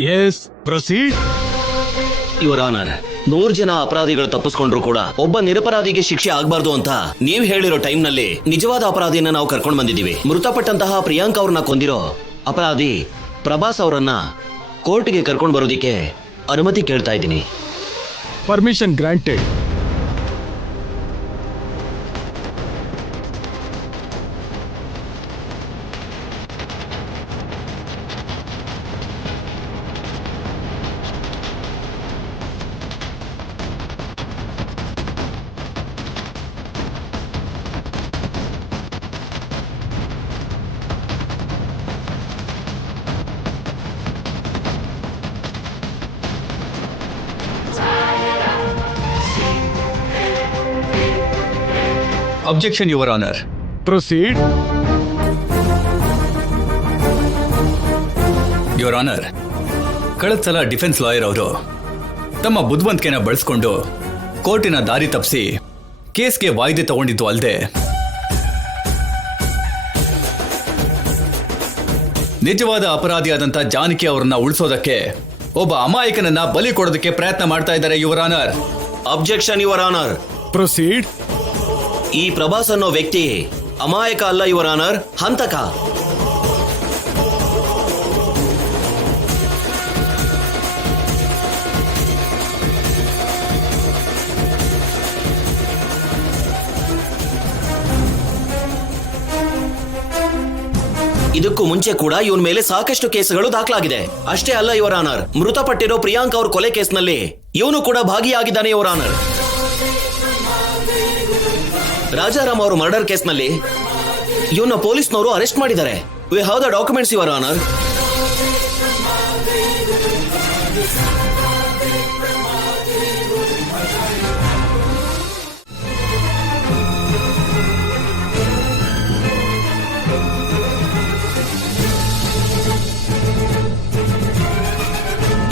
S proceed. Your honour, 100 ಜನ ಅಪರಾಧಿಗಳು ತಪ್ಪಿಸ್ಕೊಂಡ್ರು ಕೂಡ ಒಬ್ಬ ನಿರಪರಾಧಿಗೆ ಶಿಕ್ಷೆ ಆಗ್ಬಾರ್ದು ಅಂತ ನೀವ್ ಹೇಳಿರೋ ಟೈಮ್ ನಲ್ಲಿ ನಿಜವಾದ ಅಪರಾಧಿಯನ್ನ ನಾವು ಕರ್ಕೊಂಡು ಬಂದಿದ್ದೀವಿ. ಮೃತಪಟ್ಟಂತಹ ಪ್ರಿಯಾಂಕ್ ಅವ್ರನ್ನ ಕೊಂದಿರೋ ಅಪರಾಧಿ ಪ್ರಭಾಸ್ ಅವರನ್ನ ಕೋರ್ಟ್ಗೆ ಕರ್ಕೊಂಡು ಬರೋದಿಕ್ಕೆ ಅನುಮತಿ ಕೇಳ್ತಾ ಇದ್ದೀನಿ. Permission granted. Objection your honour. Proceed. Your honour, ಕಳೆದ ಸಲ ಡಿಫೆನ್ಸ್ ಲಾಯರ್ ಅವರು ತಮ್ಮ ಬುದ್ಧಿವಂತಿಕೆನ ಬಳಸ್ಕೊಂಡು ಕೋರ್ಟಿನ ದಾರಿ ತಪ್ಪಿಸಿ ಕೇಸ್ಗೆ ವಾಯ್ದೆ ತಗೊಂಡಿದ್ದು ಅಲ್ಲದೆ ನಿಜವಾದ ಅಪರಾಧಿಯಾದಂಥ ಜಾನಕಿ ಅವರನ್ನ ಉಳಿಸೋದಕ್ಕೆ ಒಬ್ಬ ಅಮಾಯಕನನ್ನ ಬಲಿ ಕೊಡೋದಕ್ಕೆ ಪ್ರಯತ್ನ ಮಾಡ್ತಾ ಇದ್ದಾರೆ your honour. Objection your honour. Proceed. ಈ ಪ್ರಭಾಸ್ ಅನ್ನೋ ವ್ಯಕ್ತಿ ಅಮಾಯಕ ಅಲ್ಲ ಯುವರ್ ಆನರ್, ಹಂತಕ. ಇದಕ್ಕೂ ಮುಂಚೆ ಕೂಡ ಇವನ್ ಮೇಲೆ ಸಾಕಷ್ಟು ಕೇಸುಗಳು ದಾಖಲಾಗಿದೆ. ಅಷ್ಟೇ ಅಲ್ಲ ಯುವರ್ ಆನರ್, ಮೃತಪಟ್ಟಿರೋ ಪ್ರಿಯಾಂಕ್ ಅವ್ರ ಕೊಲೆ ಕೇಸ್ನಲ್ಲಿ ಇವನು ಕೂಡ ಭಾಗಿಯಾಗಿದ್ದಾನೆ ಯುವರ್ ಆನರ್. ರಾಜಾರಾಮ್ ಅವರು ಮರ್ಡರ್ ಕೇಸ್ನಲ್ಲಿ ಇವನ್ನ ಪೊಲೀಸ್ನವರು ಅರೆಸ್ಟ್ ಮಾಡಿದ್ದಾರೆ. We have the documents your honour.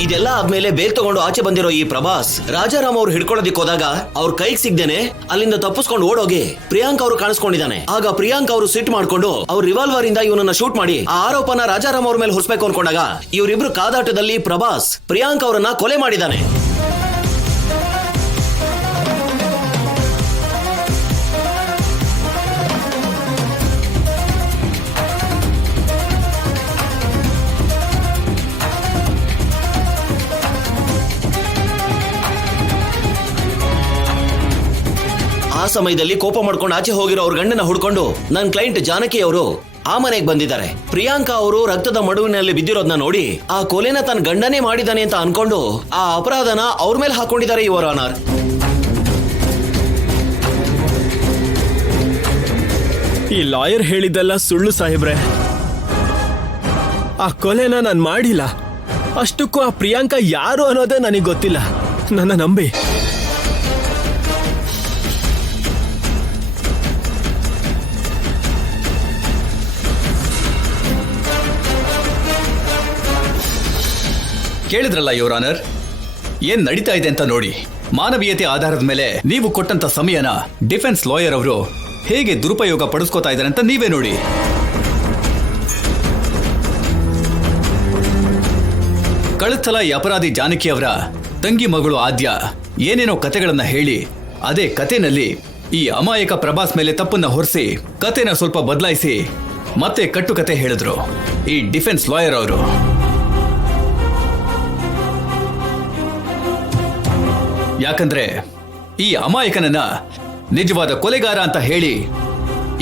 ಇದೆಲ್ಲ ಆದ್ಮೇಲೆ ಬೇಲ್ ತಗೊಂಡು ಆಚೆ ಬಂದಿರೋ ಈ ಪ್ರಭಾಸ್ ರಾಜಾರಾಮ್ ಅವ್ರು ಹಿಡ್ಕೊಳ್ಳೋದಿಕ್ ಹೋದಾಗ ಅವ್ರ ಕೈಗೆ ಸಿಗ್ದೇನೆ ಅಲ್ಲಿಂದ ತಪ್ಪಿಸ್ಕೊಂಡು ಓಡೋಗಿ ಪ್ರಿಯಾಂಕ್ ಅವರು ಕಾಣಿಸ್ಕೊಂಡಿದ್ದಾನೆ. ಆಗ ಪ್ರಿಯಾಂಕ್ ಅವರು ಸಿಟ್ ಮಾಡ್ಕೊಂಡು ಅವ್ರ ರಿವಾಲ್ವರ್ ಇಂದ ಇವನನ್ನ ಶೂಟ್ ಮಾಡಿ ಆ ಆರೋಪನ ರಾಜಾರಾಮ್ ಅವ್ರ ಮೇಲೆ ಹೊರಿಸಬೇಕು ಅನ್ಕೊಂಡಾಗ ಇವರಿಬ್ರು ಕಾದಾಟದಲ್ಲಿ ಪ್ರಭಾಸ್ ಪ್ರಿಯಾಂಕ್ ಅವರನ್ನ ಕೊಲೆ ಮಾಡಿದ್ದಾನೆ. ಆ ಸಮಯದಲ್ಲಿ ಕೋಪ ಮಾಡ್ಕೊಂಡು ಆಚೆ ಹೋಗಿರೋ ಅವ್ರ ಗಂಡನ ಹುಡ್ಕೊಂಡು ನನ್ನ ಕ್ಲೈಂಟ್ ಜಾನಕಿ ಅವರು ಆ ಮನೆಗೆ ಬಂದಿದ್ದಾರೆ. ಪ್ರಿಯಾಂಕಾ ಅವರು ರಕ್ತದ ಮಡುವಿನಲ್ಲಿ ಬಿದ್ದಿರೋದನ್ನ ನೋಡಿ ಆ ಕೊಲೆನ ತನ್ನ ಗಂಡನೇ ಮಾಡಿದಾನೆ ಅಂತ ಅನ್ಕೊಂಡು ಆ ಅಪರಾಧನ ಅವ್ರ ಮೇಲೆ ಹಾಕೊಂಡಿದ್ದಾರೆ ಯುವರ್ ಆನರ್. ಈ ಲಾಯರ್ ಹೇಳಿದ್ದೆಲ್ಲ ಸುಳ್ಳು ಸಾಹೇಬ್ರೆ. ಆ ಕೊಲೆನ ನಾನು ಮಾಡಿಲ್ಲ. ಅಷ್ಟಕ್ಕೂ ಆ ಪ್ರಿಯಾಂಕಾ ಯಾರು ಅನ್ನೋದೇ ನನಗೆ ಗೊತ್ತಿಲ್ಲ. ನನ್ನ ನಂಬಿ. ಕೇಳಿದ್ರಲ್ಲ ಯುವರ್ ಆನರ್, ಏನ್ ನಡೀತಾ ಇದೆ ಅಂತ ನೋಡಿ. ಮಾನವೀಯತೆ ಆಧಾರದ ಮೇಲೆ ನೀವು ಕೊಟ್ಟಂತ ಸಮಯನ ಡಿಫೆನ್ಸ್ ಲಾಯರ್ ಅವರು ಹೇಗೆ ದುರುಪಯೋಗ ಪಡಿಸ್ಕೋತಾ ಇದ್ದಾರೆ ಅಂತ ನೀವೇ ನೋಡಿ. ಕಳೆದ ಸಲ ಈ ಅಪರಾಧಿ ಜಾನಕಿ ಅವರ ತಂಗಿ ಮಗಳು ಆದ್ಯ ಏನೇನೋ ಕತೆಗಳನ್ನ ಹೇಳಿ ಅದೇ ಕತೆನಲ್ಲಿ ಈ ಅಮಾಯಕ ಪ್ರಭಾಸ್ ಮೇಲೆ ತಪ್ಪನ್ನ ಹೊರಿಸಿ ಕತೆನ ಸ್ವಲ್ಪ ಬದಲಾಯಿಸಿ ಮತ್ತೆ ಕಟ್ಟುಕತೆ ಹೇಳಿದ್ರು ಈ ಡಿಫೆನ್ಸ್ ಲಾಯರ್ ಅವರು. ಯಾಕಂದ್ರೆ ಈ ಅಮಾಯಕನನ್ನ ನಿಜವಾದ ಕೊಲೆಗಾರ ಅಂತ ಹೇಳಿ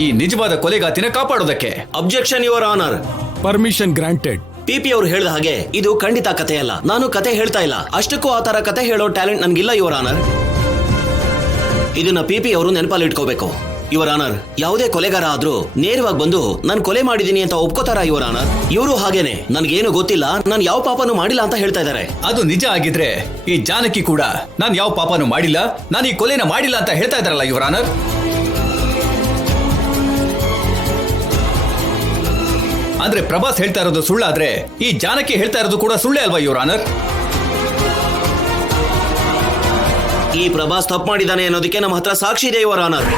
ಈ ನಿಜವಾದ ಕೊಲೆಗಾತಿನ ಕಾಪಾಡೋದಕ್ಕೆ. Objection your honour. Permission granted. PP ಅವರು ಹೇಳಿದ ಹಾಗೆ ಇದು ಖಂಡಿತ ಕಥೆ ಅಲ್ಲ. ನಾನು ಕತೆ ಹೇಳ್ತಾ ಇಲ್ಲ. ಅಷ್ಟಕ್ಕೂ ಆ ತರ ಕತೆ ಹೇಳೋ ಟ್ಯಾಲೆಂಟ್ ನನ್ಗಿಲ್ಲ ಯುವರ್ ಆನರ್. ಇದನ್ನ ಪಿಪಿ ಅವರು ನೆನಪಲ್ಲಿ ಇಟ್ಕೋಬೇಕು ಯುವರ್ ಆನರ್. ಯಾವುದೇ ಕೊಲೆಗಾರ ಆದ್ರೂ ನೇರವಾಗಿ ಬಂದು ನಾನು ಕೊಲೆ ಮಾಡಿದೀನಿ ಅಂತ ಒಪ್ಕೋತಾರ ಯುವರ್ ಆನರ್? ಇವರು ಹಾಗೇನೆ ನನ್ಗೇನು ಗೊತ್ತಿಲ್ಲ, ನಾನು ಯಾವ ಪಾಪನೂ ಮಾಡಿಲ್ಲ ಅಂತ ಹೇಳ್ತಾ ಇದ್ದಾರೆ. ಅದು ನಿಜ ಆಗಿದ್ರೆ ಈ ಜಾನಕಿ ಕೂಡ ನಾನು ಯಾವ ಪಾಪನೂ ಮಾಡಿಲ್ಲ, ನಾನು ಈ ಕೊಲೆನ ಮಾಡಿಲ್ಲ ಅಂತ ಹೇಳ್ತಾ ಇದ್ದಾರಲ್ಲ ಯುವರ್ ಆನರ್. ಅಂದ್ರೆ ಪ್ರಭಾಸ್ ಹೇಳ್ತಾ ಇರೋದು ಸುಳ್ಳಾದ್ರೆ ಈ ಜಾನಕಿ ಹೇಳ್ತಾ ಇರೋದು ಕೂಡ ಸುಳ್ಳೇ ಅಲ್ವಾ ಯುವರ್ ಆನರ್? ಈ ಪ್ರಭಾಸ್ ತಪ್ಪು ಮಾಡಿದ್ದಾನೆ ಅನ್ನೋದಕ್ಕೆ ನಮ್ಮ ಹತ್ರ ಸಾಕ್ಷಿ ಇದೆ ಯುವರ್ ಆನರ್.